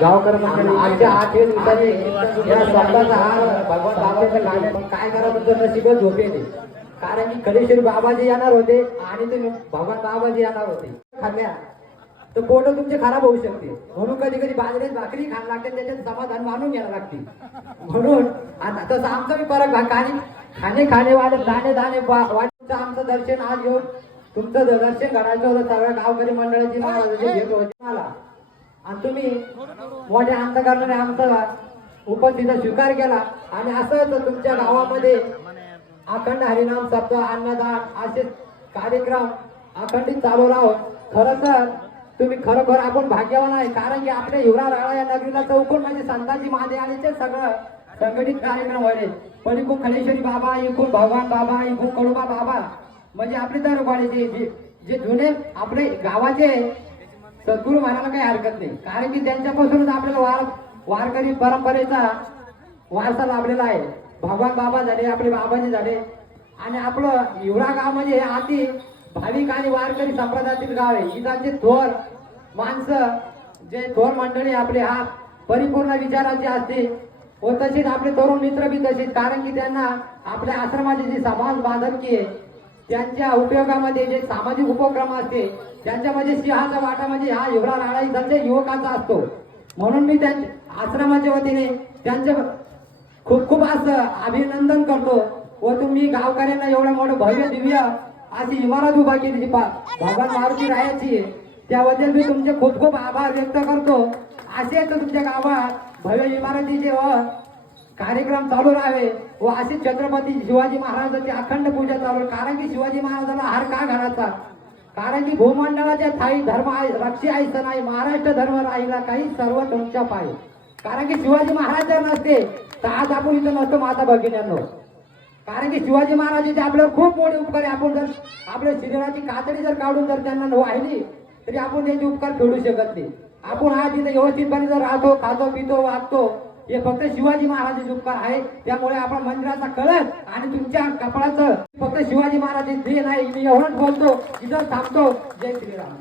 आजच्या आठव्या दिवसाची या स्वतःचा हार भगवान बाबाच्या पण काय करा तुमचं नशीबच झोपेले कारण की कलेश्वरी बाबाजी येणार होते आणि ते भगवान बाबाजी येणार होते. खाल्ल्या. तर पोट तुमचे खराब होऊ शकते. म्हणून कधी कधी बाजरीच भाकरी खायला लागते त्याच्यात समाधान मानून घ्यायला लागते. म्हणून आता तसं आमचा बी फरक खाणे खाणे खाणे वाले दाणे दाणे वा- वाटचं आमचं दर्शन आज येऊन तुमचं दर्शन घडायचं होतं. सगळ्या गावकरी मंडळाची महाराजाची भेट होती मला आणि तुम्ही मोठ्या अंधकारणाने आमचा उपस्थितीचा स्वीकार केला. आणि असंच तुमच्या गावामध्ये अखंड हरिनाम सप्ताह अन्नदान असे कार्यक्रम अखंडित चालू राहो. खरं तर तुम्ही खरोखर आपण भाग्यवान आहे कारण की आपल्या हिवरा राळा या नगरीला चौकून म्हणजे संताजी मादे आणि ते सगळं संघटित कार्यक्रम व्हायचे पण इकून खलेश्वरी बाबा इकून भगवान बाबा इकून कडोबा बाबा म्हणजे आपली दरवाडीचे जे जे जुने आपले गावाचे सद्गुरू म्हणायला काही हरकत नाही. कारण की त्यांच्यापासूनच आपल्याला वार वारकरी परंपरेचा वारसा लाभलेला आहे. भगवान बाबा झाले आपले बाबाजी झाले. आणि आपलं हिवरा गाव म्हणजे हे अति भाविक आणि वारकरी संप्रदायातील गाव आहे. इथांचे थोर माणसं जे थोर मंडळी आपले हा परिपूर्ण विचाराचे असते व तसेच आपले तरुण मित्र बी तसेच. कारण की त्यांना आपल्या आश्रमाची जी समाज बांधकी आहे त्यांच्या उपयोगामध्ये जे सामाजिक उपक्रम असते त्यांच्यामध्ये सिंहाचा वाटा म्हणजे हा एवढा राळा त्यांच्या युवकाचा असतो. म्हणून मी त्यांच्या आश्रमाच्या वतीने त्यांचे खूप खूप असं अभिनंदन करतो व तुम्ही गावकऱ्यांना एवढं मोठं भव्य दिव्य अशी इमारत उभा केली. भगवान मारुती रायाची. त्याबद्दल मी तुमचे खूप खूप आभार व्यक्त करतो. असेच तुमच्या गावात भव्य इमारतीचे व कार्यक्रम चालू राहावे. व असे छत्रपती शिवाजी महाराजांची अखंड पूजा चालू कारण की शिवाजी महाराजांना हार का घालायचा? कारण की भूमंडळाच्या थाई धर्म आहे रक्षी आहे सण आहे महाराष्ट्र धर्म राहिला काही सर्व तुमच्या पाय. कारण की शिवाजी महाराज जर नसते तर आज आपण इथं नसतो माता भगिन्यांनो कारण की शिवाजी महाराजांचे आपल्यावर खूप मोठे उपकार आहे. आपण जर आपल्या शरीराची कातडी जर काढून जर त्यांना वाहिली तरी आपण त्यांचे उपकार फेडू शकत नाही. आपण आज इथं व्यवस्थितपणे जर राहतो खातो पितो वागतो हे फक्त शिवाजी महाराजांचे उपकार आहे त्यामुळे आपण मंदिराचा कळस आणि तुमच्या कपडाचं फक्त शिवाजी महाराजांचे देण आहे. मी एवढंच बोलतो. इथं थांबतो. जय श्रीराम.